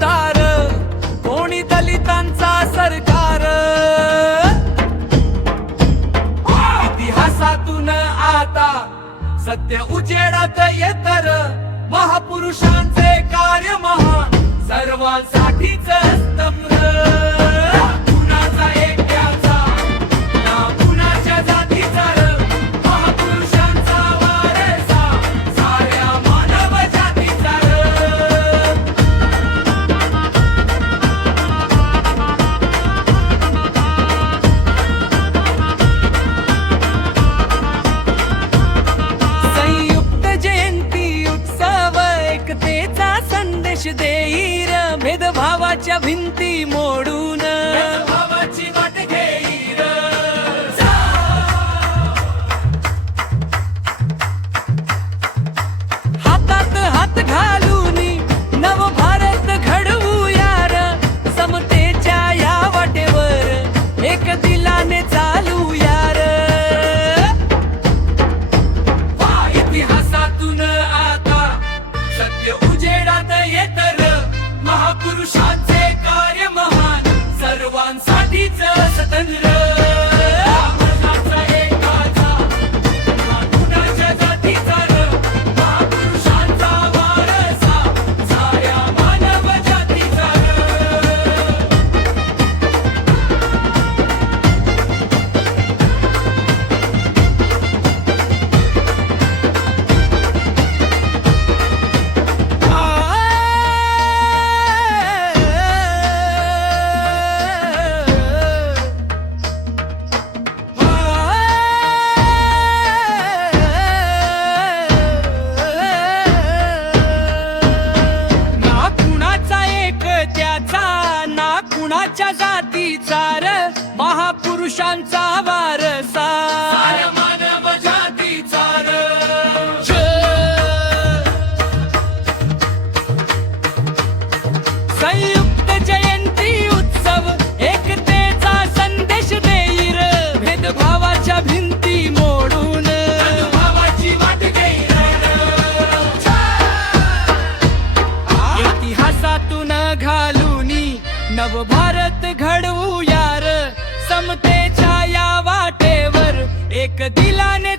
घरदार, कोणी दलितांचा सरकार. इतिहासातून आता सत्य उजेडात येतर, महापुरुषांचे कार्य महान, सर्वांसाठीच स्तंभ. कुणाचा एकट्याचा ना कुणाच्या जातीचा, महापुरुषांचा वारसा साऱ्या मानव जातीचा. संयुक्त जयंती उत्सव एकतेचा संदेश देईर, भेदभावाच्या भिंती मोडून भेदभावाची वाट घेईर. हातात हात घालून नव भारत घडवू यार, समतेच्या या वाटेवर एक दिलाने चालू यार. इतिहासातून आता सत्य उजेडात येतर, महापुरुषांचे कार्य महान, सर्वांसाठीच स्वतंत्र. कुणाच्या जातीचा, महापुरुषांचा वारसा साऱ्या मानव जातीचा. ना कुणाचा एक त्याचा, ना कुणाच्या जातीचा र, महापुरुषांचा वारसा साऱ्या मानव जातीचा. संयुक्त जयंती उत्सव एकतेचा संदेश देईर, भेदभावाच्या भिंती मोडून भावाची वाट घेईर. इतिहासातून घालूनी नव भारत घडवू यार, समतेच्या या वाटेवर एक दिलाने